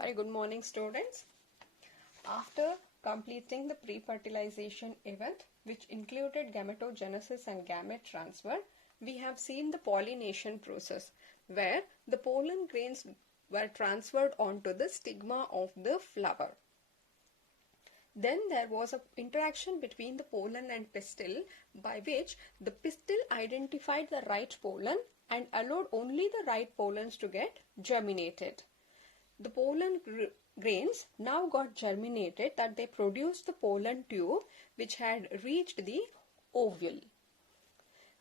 Very good morning, students. After completing the pre-fertilization event, which included gametogenesis and gamete transfer, we have seen the pollination process where the pollen grains were transferred onto the stigma of the flower. Then there was an interaction between the pollen and pistil by which the pistil identified the right pollen and allowed only the right pollens to get germinated. The pollen grains now got germinated, that they produced the pollen tube which had reached the ovule.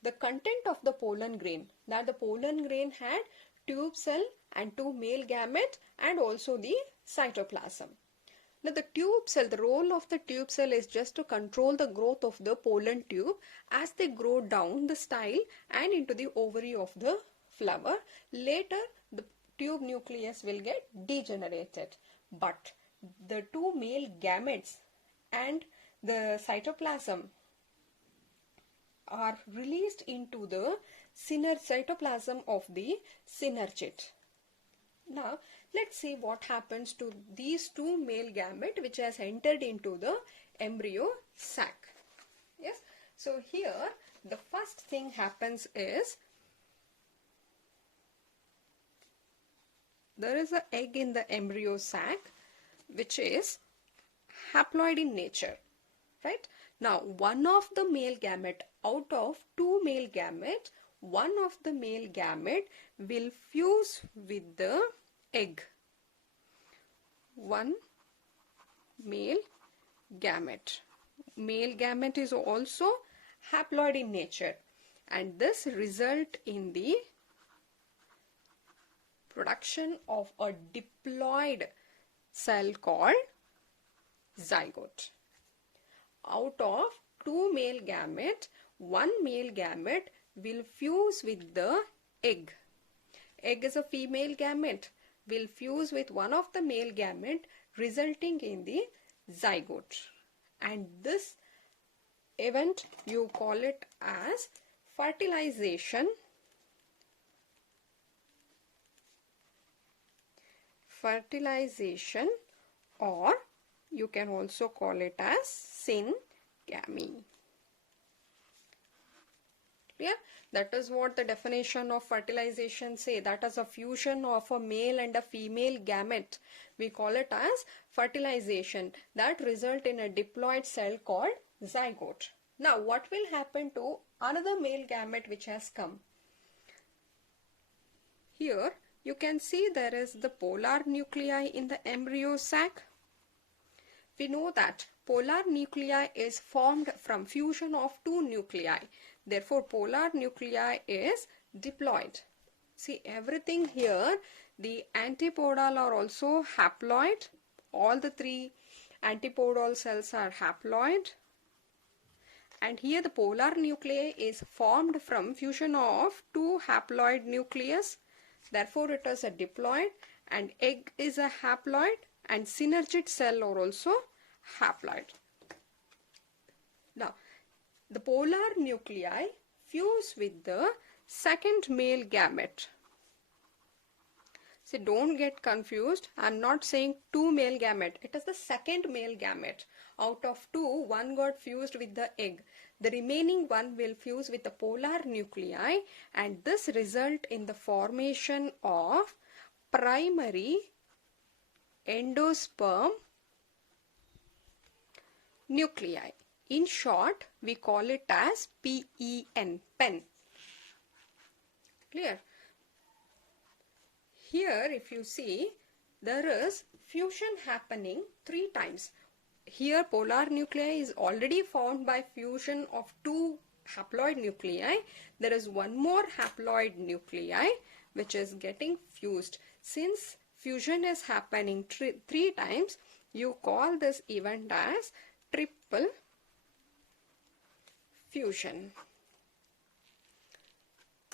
The content of the pollen grain, that the pollen grain had tube cell and two male gamete and also the cytoplasm. Now the tube cell, the role of the tube cell is just to control the growth of the pollen tube as they grow down the style and into the ovary of the flower. Later the tube nucleus will get degenerated, but the two male gametes and the cytoplasm are released into the cytoplasm of the synergid. Now let's see what happens to these two male gamete which has entered into the embryo sac. Yes, so here the first thing happens is there is an egg in the embryo sac which is haploid in nature, right? Now one of the male gamete, out of two male gamete, one of the male gamete will fuse with the egg. One male gamete. Male gamete is also haploid in nature, and this result in the production of a diploid cell called zygote. Out of two male gamete, one male gamete will fuse with the egg. Egg is a female gamete, will fuse with one of the male gamete, resulting in the zygote. And this event you call it as fertilization. Fertilization, or you can also call it as syngamy. Clear? That is what the definition of fertilization say. That is a fusion of a male and a female gamete. We call it as fertilization. That result in a diploid cell called zygote. Now what will happen to another male gamete which has come? Here you can see there is the polar nuclei in the embryo sac. We know that polar nuclei is formed from fusion of two nuclei. Therefore, polar nuclei is diploid. See, everything here, the antipodal are also haploid. All the three antipodal cells are haploid. And here the polar nuclei is formed from fusion of two haploid nucleus. Therefore, it is a diploid, and egg is a haploid, and synergid cell are also haploid. Now, the polar nuclei fuse with the second male gamete. See, don't get confused. I am not saying two male gamete. It is the second male gamete. Out of two, one got fused with the egg. The remaining one will fuse with the polar nuclei, and this result in the formation of primary endosperm nuclei. In short, we call it as PEN, pen. Clear? Here, if you see, there is fusion happening 3 times. Here, polar nuclei is already formed by fusion of two haploid nuclei. There is one more haploid nuclei which is getting fused. Since fusion is happening 3 times, you call this event as triple fusion.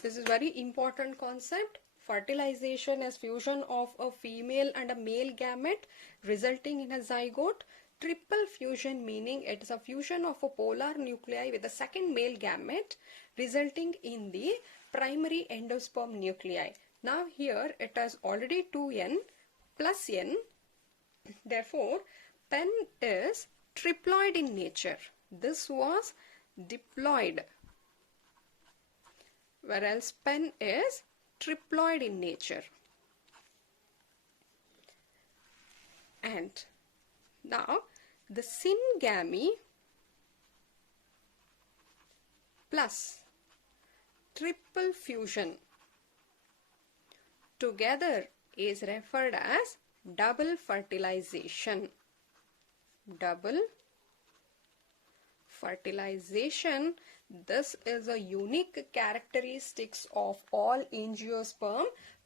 This is very important concept. Fertilization is fusion of a female and a male gamete resulting in a zygote. Triple fusion meaning it is a fusion of a polar nuclei with a second male gamete resulting in the primary endosperm nuclei. Now here it has already 2n plus n Therefore, pen is triploid in nature. This was diploid, whereas pen is triploid in nature. And now the syngamy plus triple fusion together is referred as double fertilization. Double fertilization. This is a unique characteristics of all angiosperm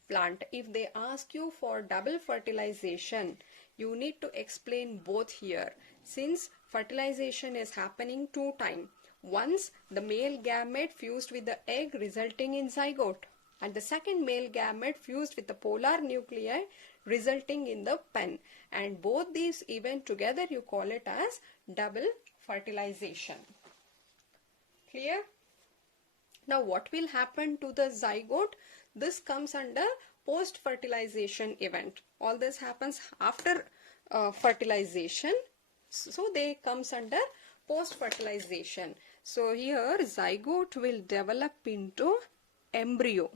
plant. If they ask you for double fertilization, you need to explain both here, since fertilization is happening two times. Once the male gamete fused with the egg resulting in zygote, and the second male gamete fused with the polar nuclei resulting in the pen, and both these event together you call it as double fertilization. Clear? Now what will happen to the zygote? This comes under post fertilization event. All this happens after fertilization, so they comes under post fertilization. So here zygote will develop into embryo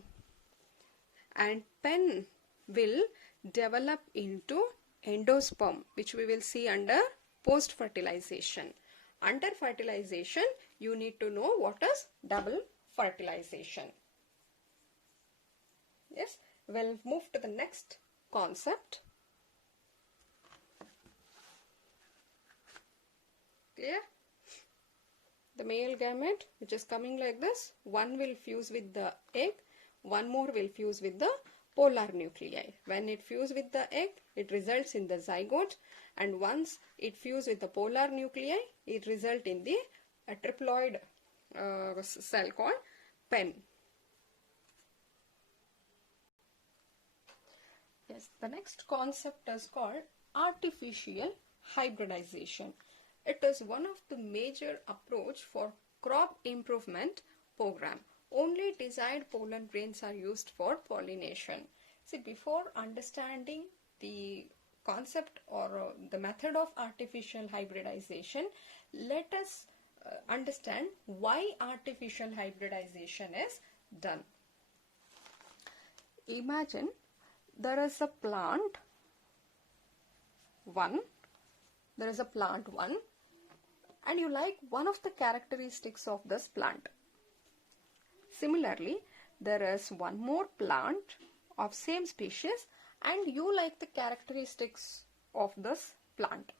and pen will develop into endosperm, which we will see under post fertilization. Under fertilization, you need to know what is double fertilization. Yes, we'll move to the next concept. Clear? The male gamete, which is coming like this, one will fuse with the egg, one more will fuse with the polar nuclei. When it fuses with the egg, it results in the zygote, and once it fuses with the polar nuclei, it results in the triploid cell called pen. Yes, the next concept is called artificial hybridization. It is one of the major approach for crop improvement program. Only desired pollen grains are used for pollination. See, before understanding the concept or the method of artificial hybridization, let us understand why artificial hybridization is done. Imagine there is a plant 1, and you like one of the characteristics of this plant. Similarly, there is one more plant of same species and you like the characteristics of this plant.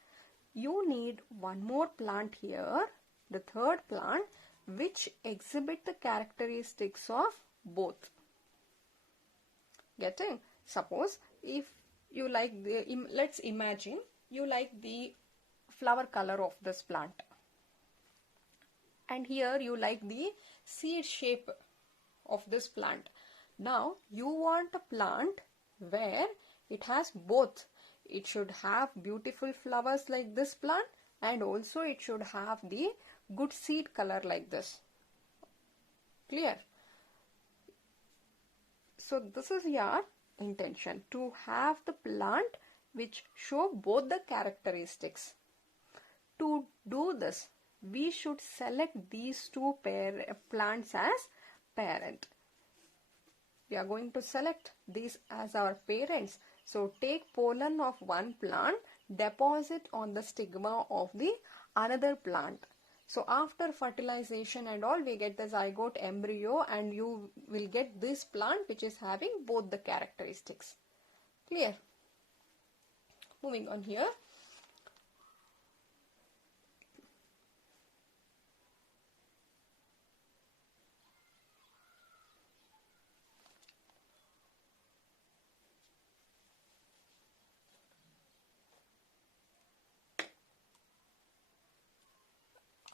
You need one more plant here, the third plant, which exhibit the characteristics of both. Getting? Suppose if you like the, let's imagine you like the flower color of this plant, and here you like the seed shape of this plant. Now you want a plant where it has both. It should have beautiful flowers like this plant, and also it should have the good seed color like this. Clear? So this is your intention, to have the plant which show both the characteristics. To do this, we should select these two plants as parent. We are going to select these as our parents. So take pollen of one plant, deposit on the stigma of the another plant. So after fertilization and all, we get the zygote embryo, and you will get this plant which is having both the characteristics. Clear? Moving on here.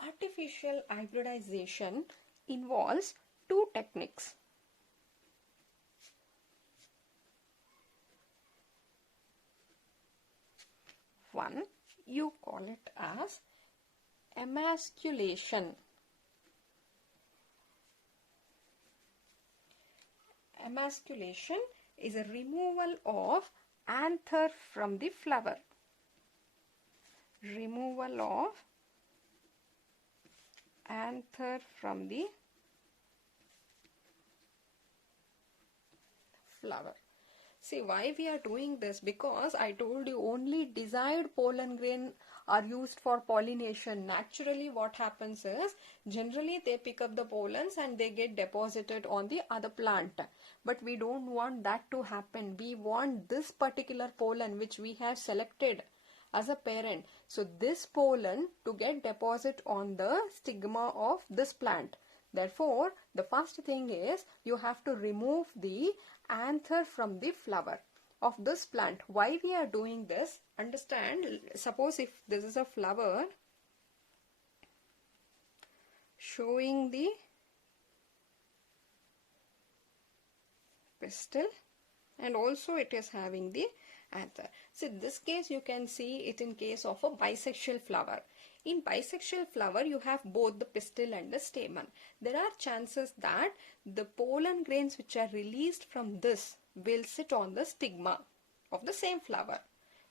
Artificial hybridization involves two techniques. One, you call it as emasculation. Emasculation is a removal of anther from the flower. removal of anther from the flower. See why we are doing this, because I told you only desired pollen grain are used for pollination. Naturally what happens is, generally they pick up the pollens and they get deposited on the other plant. But we don't want that to happen. We want this particular pollen which we have selected as a parent. So this pollen to get deposit on the stigma of this plant. Therefore, the first thing is you have to remove the anther from the flower of this plant. Why we are doing this? Understand, suppose if this is a flower showing the pistil and also it is having the anther. So in this case you can see it in case of a bisexual flower. In bisexual flower you have both the pistil and the stamen. There are chances that the pollen grains which are released from this will sit on the stigma of the same flower.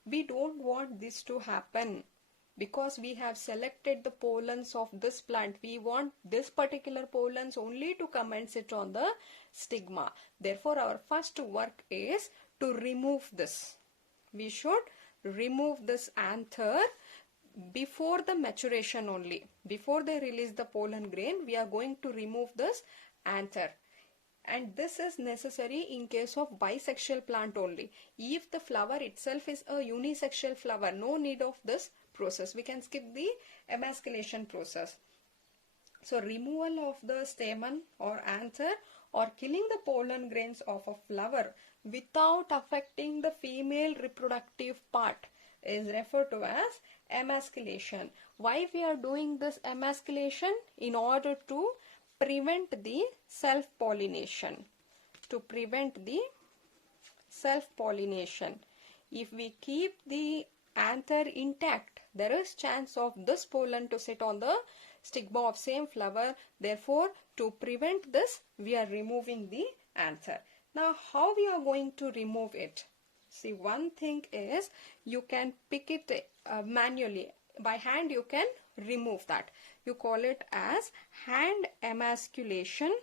We don't want this to happen because we have selected the pollens of this plant. We want this particular pollens only to come and sit on the stigma. Therefore our first work is to remove this. We should remove this anther before the maturation only. Before they release the pollen grain, we are going to remove this anther. And this is necessary in case of bisexual plant only. If the flower itself is a unisexual flower, no need of this process. We can skip the emasculation process. So removal of the stamen or anther or killing the pollen grains of a flower without affecting the female reproductive part is referred to as emasculation. Why we are doing this emasculation? In order to prevent the self-pollination. To prevent the self-pollination. If we keep the anther intact, there is chance of this pollen to sit on the stigma of same flower. Therefore, to prevent this, we are removing the anther. Now, how we are going to remove it? See, one thing is you can pick it manually. By hand, you can remove that. You call it as hand emasculation,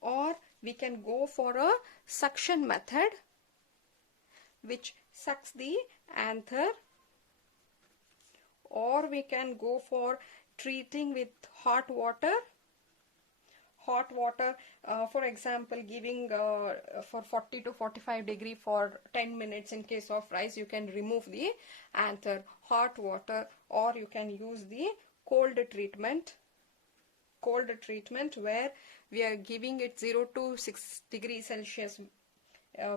or we can go for a suction method which sucks the anther, or we can go for treating with hot water. For example, giving for 40 to 45 degree for 10 minutes. In case of rice, you can remove the anther. Hot water, or you can use the cold treatment where we are giving it 0 to 6 degrees Celsius,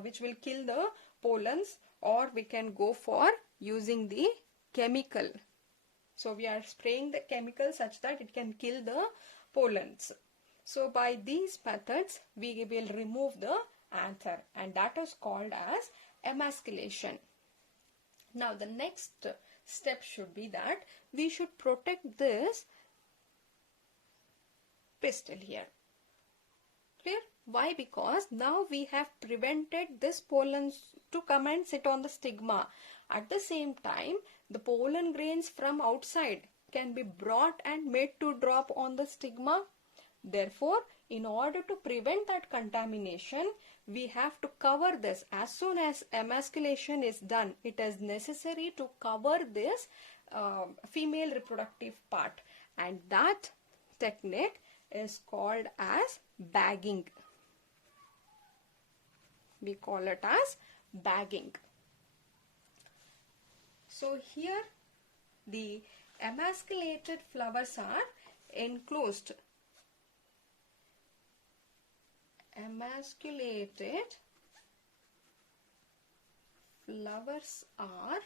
which will kill the pollens, or we can go for using the chemical. So we are spraying the chemical such that it can kill the pollens. So by these methods we will remove the anther, and that is called as emasculation. Now the next step should be that we should protect this pistil here. Clear? Why? Because now we have prevented this pollen to come and sit on the stigma. At the same time, the pollen grains from outside can be brought and made to drop on the stigma. Therefore, in order to prevent that contamination, we have to cover this. As soon as emasculation is done, it is necessary to cover this female reproductive part, and that technique is called as bagging. We call it as bagging. So here the emasculated flowers are enclosed. Emasculated flowers are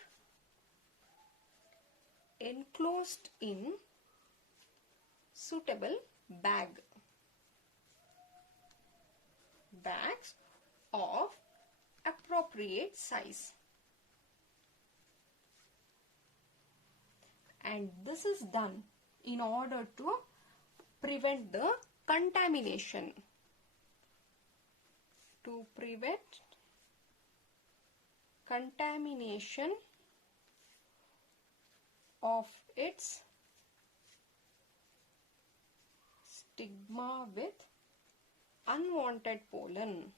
enclosed in suitable bags of appropriate size. And this is done in order to prevent the contamination. To prevent contamination of its stigma with unwanted pollen.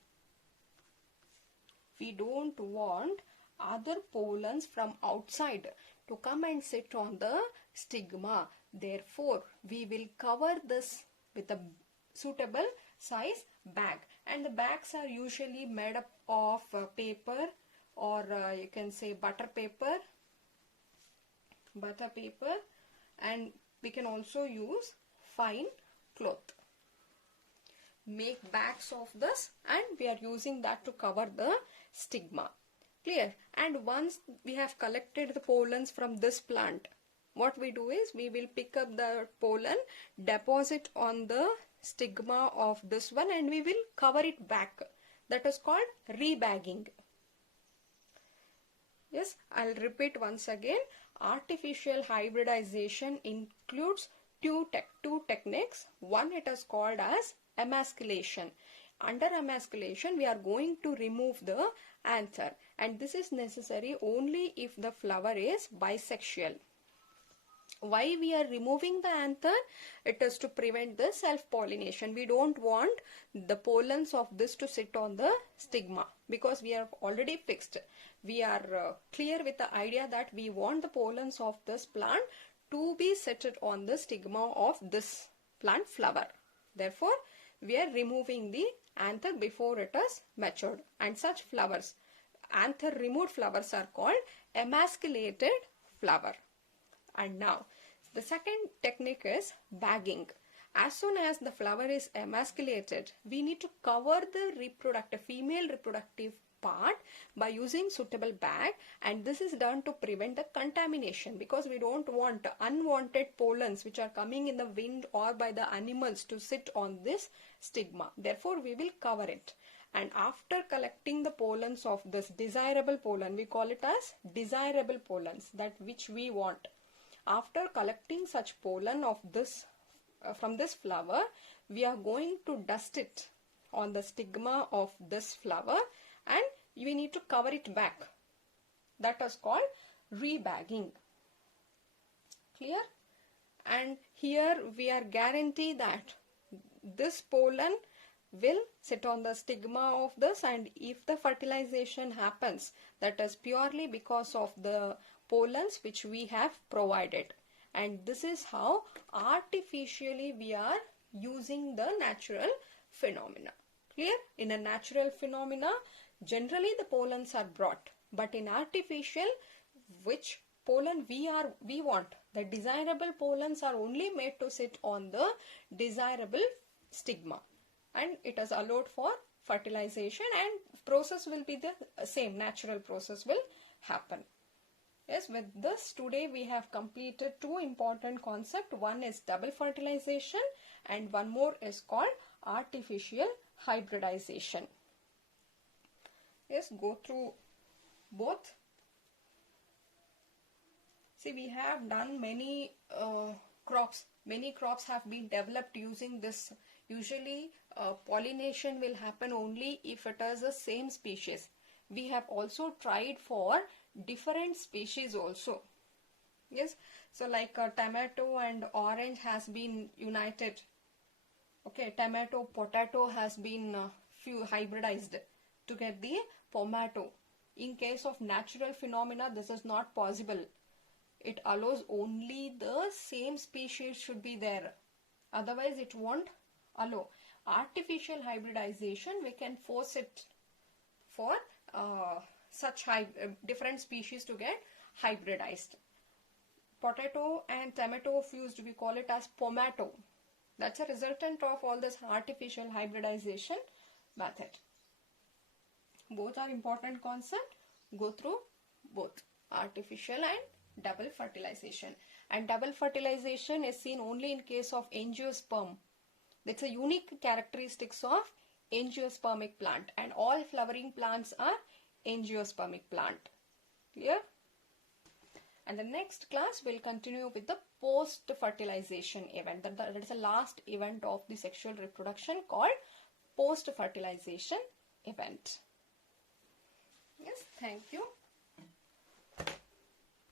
We don't want other pollens from outside to come and sit on the stigma. Therefore, we will cover this with a suitable size bag, and the bags are usually made up of paper, or you can say butter paper, and we can also use fine cloth. Make bags of this, and we are using that to cover the stigma. Clear? And once we have collected the pollens from this plant, what we do is we will pick up the pollen, deposit on the stigma of this one, and we will cover it back. That is called rebagging. Yes, I'll repeat once again. Artificial hybridization includes two techniques. One, it is called as emasculation. Under emasculation, we are going to remove the anther, and this is necessary only if the flower is bisexual. Why we are removing the anther? It is to prevent the self-pollination. We don't want the pollens of this to sit on the stigma, because we are already fixed. We are clear with the idea that we want the pollens of this plant to be seated on the stigma of this plant flower. Therefore, we are removing the anther before it is matured, and such flowers, anther removed flowers, are called emasculated flower. And now the second technique is bagging. As soon as the flower is emasculated, we need to cover the female reproductive part by using suitable bag, and this is done to prevent the contamination, because we don't want unwanted pollens which are coming in the wind or by the animals to sit on this stigma. Therefore, we will cover it. And after collecting the pollens of this desirable pollen, we call it as desirable pollens, that which we want. After collecting such pollen of this from this flower, we are going to dust it on the stigma of this flower, and we need to cover it back. That is called rebagging. Clear? And here we are guarantee that this pollen will sit on the stigma of this, and if the fertilization happens, that is purely because of the pollens which we have provided. And this is how artificially we are using the natural phenomena. Clear? In a natural phenomena, generally the pollens are brought, but in artificial, which pollen we want, the desirable pollens are only made to sit on the desirable stigma, and it is allowed for fertilization, and process will be the same, natural process will happen. Yes, with this today we have completed two important concepts. One is double fertilization, and one more is called artificial hybridization. Yes, go through both. See, we have done many crops. Many crops have been developed using this. Usually pollination will happen only if it is the same species. We have also tried for different species also. Yes, so like tomato and orange has been united. Okay, tomato, potato has been few hybridized to get the pomato. In case of natural phenomena, this is not possible. It allows only the same species should be there. Otherwise, it won't allow. Artificial hybridization, we can force it for such different species to get hybridized. Potato and tomato fused, we call it as pomato. That's a resultant of all this artificial hybridization method. Both are important concepts. Go through both artificial and double fertilization. And double fertilization is seen only in case of angiosperm. That's a unique characteristics of angiospermic plant, and all flowering plants are angiospermic plant. Clear? And the next class will continue with the post-fertilization event. That is the last event of the sexual reproduction called post-fertilization event. Yes, thank you.